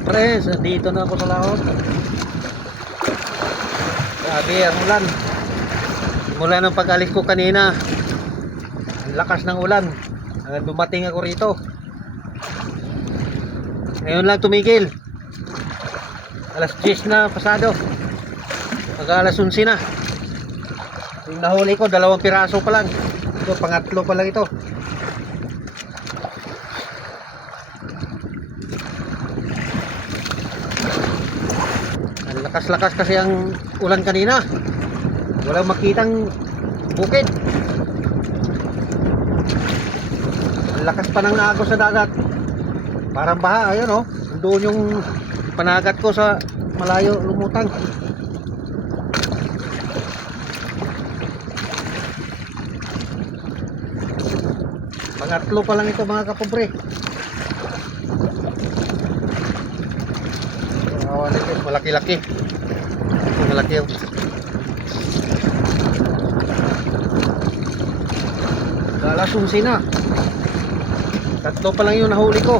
Kapres, dito na ako sa laot. Grabe ang ulan. Mula ng pag-alis ko kanina, ang lakas ng ulan. Dumating ako rito. Ngayon lang tumigil. Alas 10 na pasado. Alas 11 na. Yung nahuli ko, 2 piraso pa lang. Ito, pangatlo pa lang ito. Ang lakas-lakas kasi ang ulan kanina. Walang makitang bukid. Ang lakas pa ng agos sa dagat. Parang baha, ayun oh. Doon yung panagat ko sa malayo, lumutang. Pangatlo pa lang ito mga kapobre. Malaki-laki. Ito malaki oh. Alas 11 na. Tatlo pa lang yung nahuli ko.